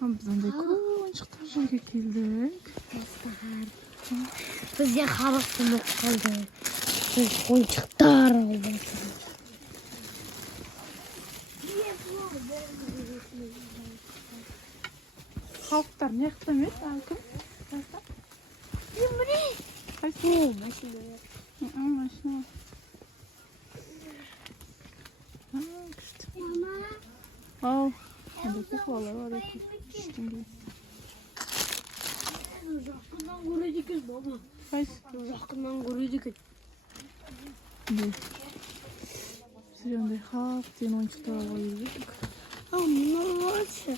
Biz андай oyuncaklar жерге келдік. Bizga xalq ko'mak qildi. Biz oyuncaklar oldik. Халықтар не қылып емес, кім? Міне. Қайсы? Машина. Машина. Күшті. Мама. Ау, андай куклалар бар екен. Ештеңе. Жақыннан көреді екен, мама. Қайсы? Жақыннан көреді екен. Біз андай халық деген ойыншықтар алуға келдік. Ау, мынау болшы.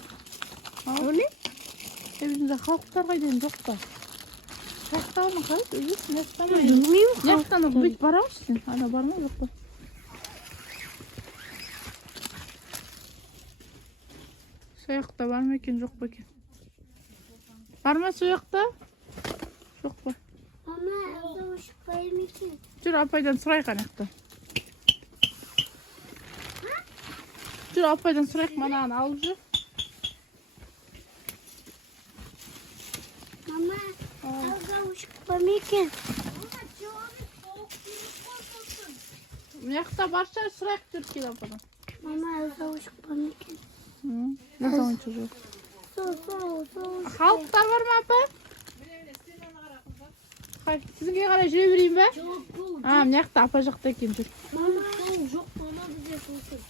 Ау, не? Бізде халықтар қайдан жоқ па? Шақтауын қайсы? Өзі нестамай. Білмеймін. Нестан бүйтіп барамыз сен? Ана барма жоқ па? Сояқта бар ма екен, жоқ па екен? Бар ма сояқта? Жоқ па? Мама, әлде ұшықпай ма екен? Жүр, апайдан сұрайық анақта. Жүр, апайдан сұрайық, манағын алып жүр. Мама, әлде ұшықпай ма екен? Мынақта барша сұрайық жүр кел ападан. Мама, әлде ұшықпай ма екен? Ne zaman çocuk? Сол. Халықтар бар ма апа? Қай, сізге қарай жүре берейін бе? Мынақта апа жақта екен жүр. Мама, жоқ, мама бізде солсын.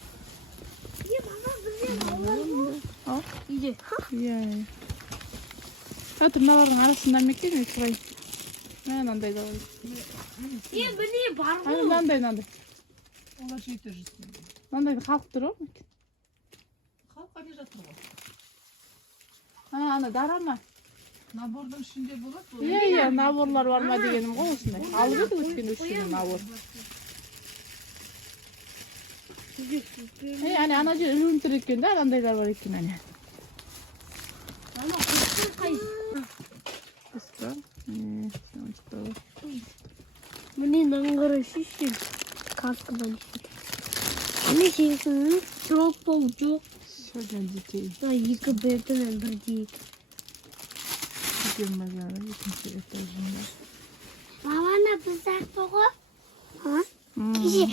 Мама, бізде олар бол. Үйде. Иә. Қазір мыналардың арасында ма екен, мен сұрайын. Мынандай да бар. Міне бар ғой. Мынандай. Олар жетер жүрсін. Мынандай халықтар бар ма екен? Халыққа не жатыр ғой? Ана дара ма? Набордың ішінде болады. Иә, наборлар бар ма дегенім ғой осындай. Алып еді өткен үстіне набор. Ана жер үлімтір екен да, анандайлар бар екен әне. Мама, құттың қайсы? Қысқа. Міне наңғыры шешкен. Каскадан шешкен. Міне шешкен. Жоқ бол, жоқ. Шөден детей. Екі бертінен бірде екі. Жиырмадағы екінші этажында. Маманы біз ақпы ғой? Кеше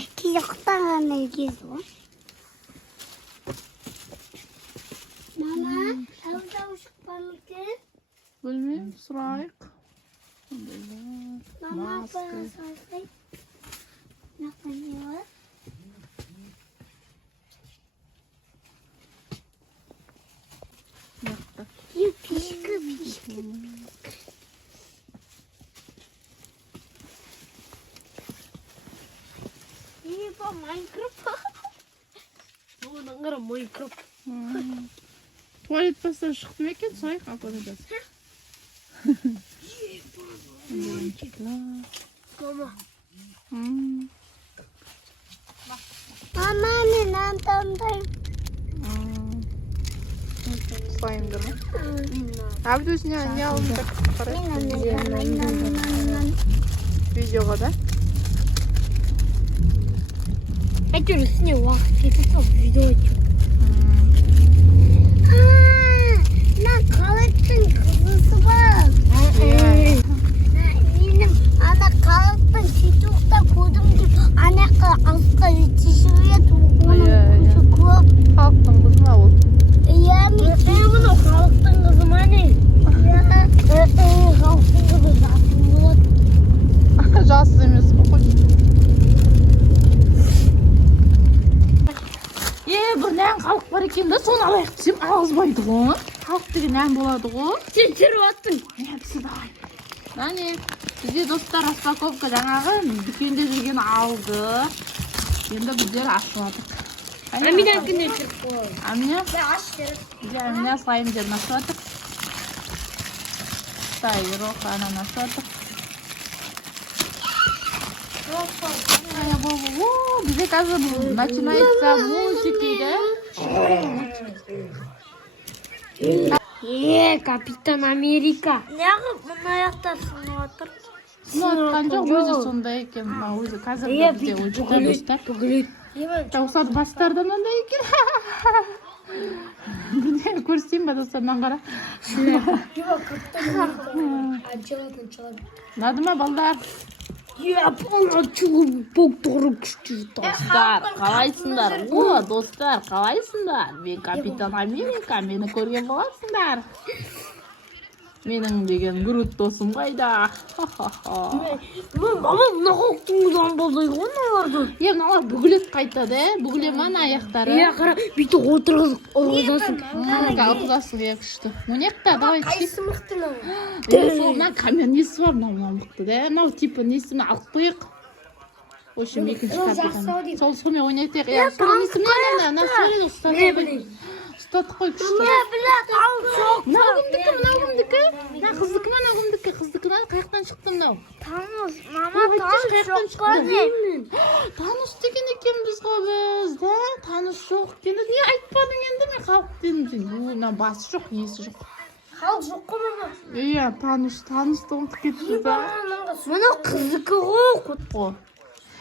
құттаған егесі ғой? Мама, әуді ұшықпан екен? Білмеймін, сұрайық. Мама, апайға сұрайық. Мынақта не бар? Пишка. По Майнкрафт. Бұл наңғыры Майнкрафт. Туалет бастан шықты ма екен, сұрайық апаны да. Мама, мен антамдайым. Слаймдыр ма? Абды өзіне не алынды қарайды? Видеоға да? Әйтеуір үстіне уақыт кетіп қалып видео айтып. Мына қалықтың қызысы бар. Менің ана қалықтың сөйтуқта көрдім деп анаққа алысқа жетешіреді. Оның көп. Халықтың қызы ма ол? Иә, мен мұны халықтың қызы ма не? Халықтың қызы жасыл болады. Жассыз емес қой. Бір нән халық бар екен да, соны алайық десем алғызбайды ғой. Халық деген нән болады ғой. Сен жүріп аттың. Нәпсі давай. Мәне, бізде достар распаковка жаңағы дүкенде жүрген алды. Енді біздер ашыладық. Аминакіне жүріп қой. Амина? Аш жүріп. Бізде Амина слаймдерін ашыладық. Роха ананы ашыладық. Бізде қазір начинается мультики, да? Капитан Америка. Неғып мұны аяқтар сынып отыр? Сынып отқан жоқ, өзі сондай екен. Өзі қазір бізде ойыншықтар достар. Таусар бастардан андай екен. Көрсетейін ба достар, мынаған қара. Yok kaptan. Acıladın çalın. Ұнады ма балдар? Ya bana çok doktoru küçük. Достар, қалайсыңдар? О, достар, қалайсыңдар? Мен Капитан Америка, мені көрген боласыңдар. Менің деген Грут досым қайда? Ama ne korktuğundan dolayı onlardı. Е, мыналар бүгілет қайтады, бүгіле ма аяқтары? Ya kara bir de отырғызып ұрғызасың. Ұрғызасың, е, күшті. Мынаяқта, давай, чек. Қайсы мықтың? Сол мына камера несі бар, мынау мықты да. Мынау типа несін алып қойық. В общем, екінші капитан. Сонымен ойнайтайық. Е, соның несі мына сөйледі ұстатып. Ұстатып қой, күшті. Мынау кімдікі, мынау кімдікі? Мына қыздікі ма, мынау кімдікі? Қыздікі ма, қаяқтан шықты мынау? Таныс, Ой, мама қаяқтан таныс шықты? жоқ. Таныс деген екенбіз ғой біз, да? Таныс жоқ екен. Не айтпадың енді, мен халық дедім. Мына басы жоқ, есі жоқ. Халық жоқ қой мама. Иә, танысты ұмытып кетті да. Мына қыздікі ғой. О.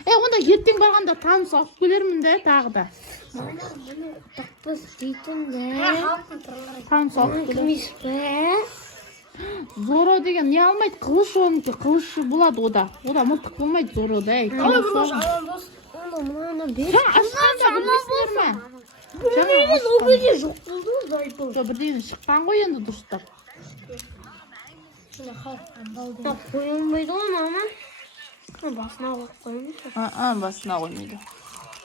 Онда ертең барғанда таныс алып келермін де, тағы да. Біз дейтін де. Таныс алып келермін. Кімес бе? Зоро деген не алмайды, қылыш оныкі, қылышы болады ода. Ода мылтық болмайды Зорода. Мынаны бер. Ашқанда білмейсіңдер ме? Білмеймін, ол берде жоқ болды ғой зайпыл. Бірден шыққан ғой енді дұрыстап. Қойылмайды ғой мама. Басына қойып қойыңыз. Басына қоймайды.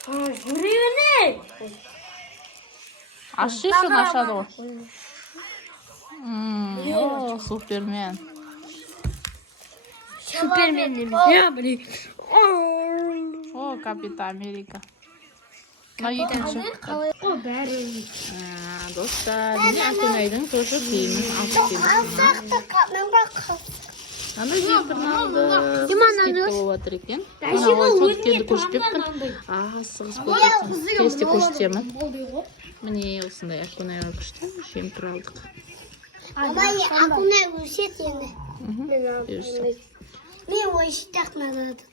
Жүре Ашы шын ашады ғой. О, супермен. Супермен емес. О, Капитан Америка. Мына екінші. О, бәрі. Достар, міне Акунайдың тоже киімін алып келдім. Ана жекірін алды. Скидка болып жатыр екен. Ана ғой соткенді көрсетпеппін. Сығыз болып жатыр. Келесте көрсетемін. Міне осындай Акунайға күшті жемпір алдық. Ama Akунай өсет енді. Бұйырса. Мен ойшытақ надады.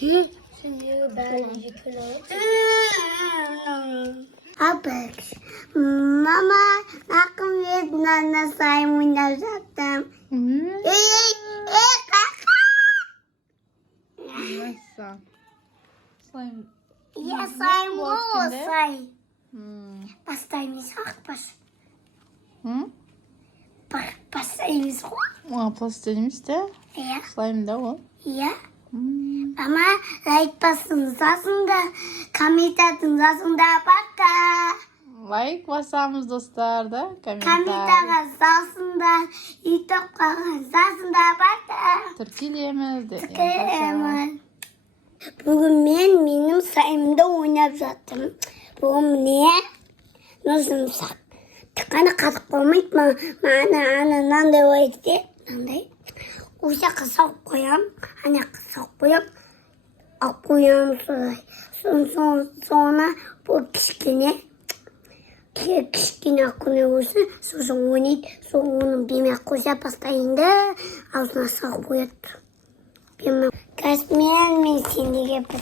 Сендегі бәрі жекін Апекс. Мама, ақым еді нана сайым ойнап жаттым. Nasıl? Slime. Я сайым ғой, сай. Бастаймыз ақпаш. Бастаймыз ғой. Plastelimiz de Иә. slime da o. Иә. Ama айтпасын засында, комментатын засында бака. Like basamız dostlar da. Комментаға засында, ютубқа засында бака. Türkiye'miz de. Тікіремін. Бүгін менің сайымда ойнап жаттым. Бүгін не? Нұзым сақ. Тықаны қатық болмайды ма? Мынандай ойды. Мынандай. Осы қысақ қоям. Ана қысақ қоям. Ақ қоям солай. Соңына бұл кішкене Акунай өсін. Сосын ойнайды. Соң оның беме қойса бастайында аузына сақ қояды. Беме. Кәсмен мен сендеге бір